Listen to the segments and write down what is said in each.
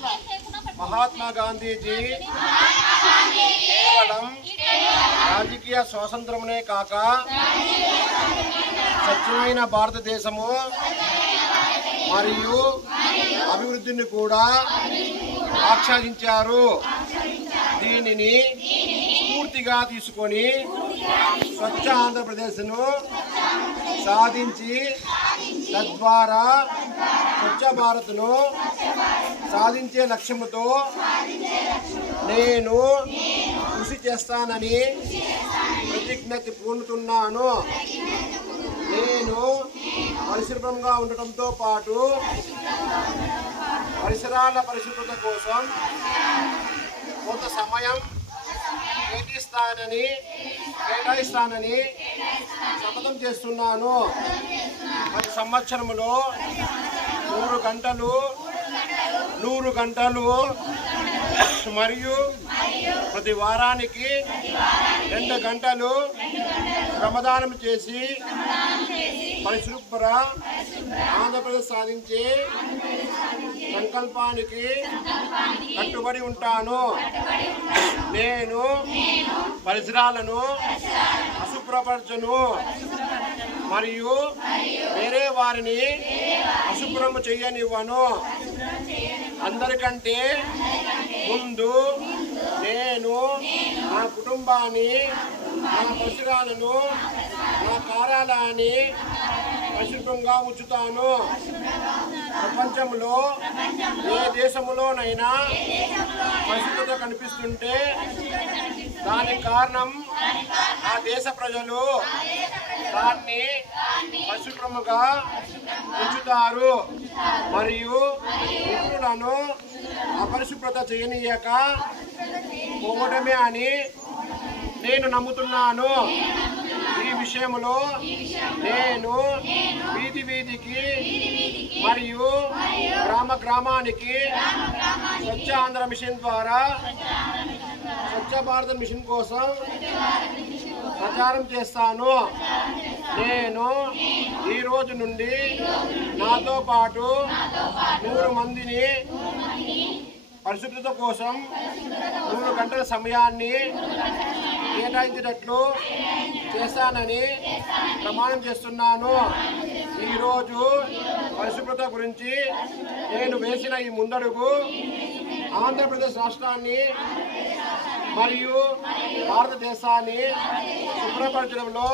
महात्मा गांधी जी केवलं राजकीय स्वातंत्र्यमुने काक स्वच्छమైన భారతదేశము మరియు అభివృద్ధిని కూడా ఆక్షేపించారు. దీనిని పూర్తిగా తీసుకొని స్వచ్ఛ ఆంధ్రప్రదేశ్ను సాధించి తద్వారా స్వచ్ఛ భారత్ను సాధించే లక్ష్యంతో నేను కృషి చేస్తానని ప్రతిజ్ఞ పూనుతున్నాను. నేను పరిశుభ్రంగా ఉండటంతో పాటు పరిసరాల పరిశుభ్రత కోసం కొంత సమయం కేటాయిస్తానని శపథం చేస్తున్నాను. ప్రతి సంవత్సరంలో 100 గంటలు మరియు ప్రతి వారానికి 2 గంటలు శ్రమదానం చేసి పరిశుభ్ర ఆంధ్రప్రదేశ్ సాధించే సంకల్పానికి కట్టుబడి ఉంటాను. నేను పరిసరాలను అశుభ్రపరచను మరియు వేరే వారిని అశుభ్రం చేయనివ్వను. అందరికంటే ముందు నేను నా కుటుంబాన్ని, నా పరిసరాలను, నా కార్యాలయాన్ని పరిశుభ్రంగా ఉంచుతాను. ప్రపంచంలో ఏ దేశంలోనైనా పరిశుభ్రత కనిపిస్తుంటే దానికి కారణం ఆ దేశ ప్రజలు దాన్ని పరిశుభ్రంగా ఉంచుతారు మరియు ఇతరులను అపరిశుభ్రత చేయనీయక పోవడమే అని నేను నమ్ముతున్నాను. ఈ విషయంలో నేను వీధికి మరియు గ్రామానికి స్వచ్ఛ ఆంధ్ర మిషన్ ద్వారా స్వచ్ఛ భారత మిషన్ కోసం ప్రచారం చేస్తాను. నేను ఈ రోజు నుండి నాతో పాటు 100 మందిని పరిశుభ్రత కోసం 100 గంటల సమయాన్ని కేటాయించినట్లు చేస్తానని ప్రమాణం చేస్తున్నాను. ఈరోజు పరిశుభ్రత గురించి నేను వేసిన ఈ ముందడుగు ఆంధ్రప్రదేశ్ రాష్ట్రాన్ని మరియు భారతదేశాన్ని శుభ్రపరచడంలో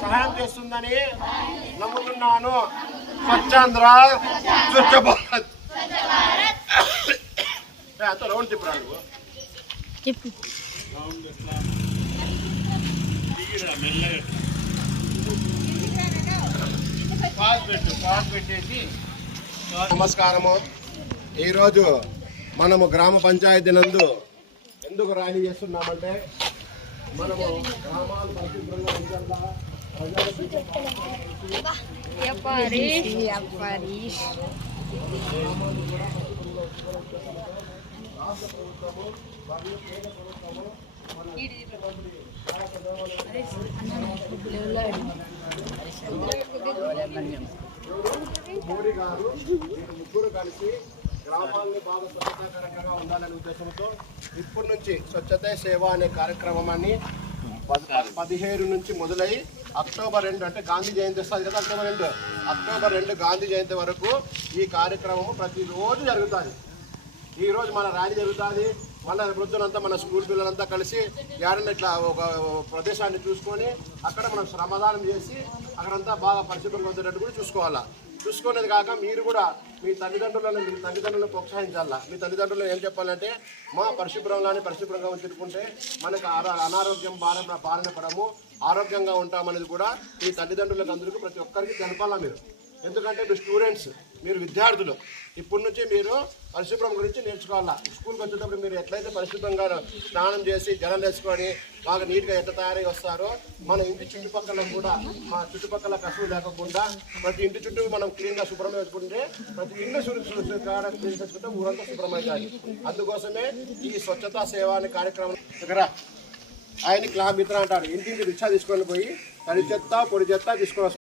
సహాయం చేస్తుందని నమ్ముతున్నాను. స్వచ్ఛాంధ్ర స్వచ్ఛ భారత్ అంత రౌండ్ చెప్పు. నమస్కారము. ఈరోజు మనము గ్రామ పంచాయతీ నందు ఎందుకు ర్యాలీ చేస్తున్నామంటే మనము గ్రామాలు పరిశుభ్రంగా ఉంచాలా, రాష్ట్ర ప్రభుత్వము మరియు కేంద్ర ప్రభుత్వము మోడీ గారు ముగ్గురు కలిసి గ్రామాన్ని బాగా స్వచ్ఛతాకరంగా ఉండాలనే ఉద్దేశంతో ఇప్పటి నుంచి స్వచ్ఛతే సేవ అనే కార్యక్రమాన్ని 17 నుంచి మొదలై అక్టోబర్ 2 అంటే గాంధీ జయంతి వస్తుంది కదా, అక్టోబర్ 2 గాంధీ జయంతి వరకు ఈ కార్యక్రమం ప్రతిరోజు జరుగుతుంది. ఈరోజు మన ర్యాలీ జరుగుతుంది. మన వృద్ధులంతా మన స్కూల్ పిల్లలంతా కలిసి ఏడన్నా ఇట్లా ఒక ప్రదేశాన్ని చూసుకొని అక్కడ మనం శ్రమదానం చేసి అక్కడంతా బాగా పరిశుభ్రంగా ఉండేటట్టు కూడా చూసుకోవాలా. చూసుకునేది కాక మీరు కూడా మీ తల్లిదండ్రులను ప్రోత్సహించాలా. మీ తల్లిదండ్రులను ఏం చెప్పాలంటే మా పరిశుభ్రంగా ఉంచుకుంటే మనకు అనారోగ్యం బారిన పడము, ఆరోగ్యంగా ఉంటామనేది కూడా మీ తల్లిదండ్రులకు అందరికీ ప్రతి ఒక్కరికి తెలపాలా మీరు. ఎందుకంటే మీరు స్టూడెంట్స్, మీరు విద్యార్థులు. ఇప్పటి నుంచి మీరు పరిశుభ్రం గురించి నేర్చుకోవాలా. స్కూల్కి వచ్చేటప్పుడు మీరు ఎట్లయితే పరిశుభ్రంగా స్నానం చేసి జలం వేసుకొని బాగా నీట్గా ఎట్లా తయారై వస్తారో మన ఇంటి చుట్టుపక్కల కూడా మా చుట్టుపక్కల కసువు లేకుండా ప్రతి ఇంటి చుట్టూ మనం క్లీన్గా శుభ్రం వేసుకుంటే ప్రతి ఇల్లు క్లీన్ చేసుకుంటే ఊరంతా శుభ్రమవుతాయి. అందుకోసమే ఈ స్వచ్ఛతా సేవ అనే కార్యక్రమం దగ్గర ఆయన క్లాబ్ మిత్ర అంటారు. ఇంటింటి రిక్షా తీసుకొని పోయి తడి చెత్త పొడి చెత్త తీసుకొని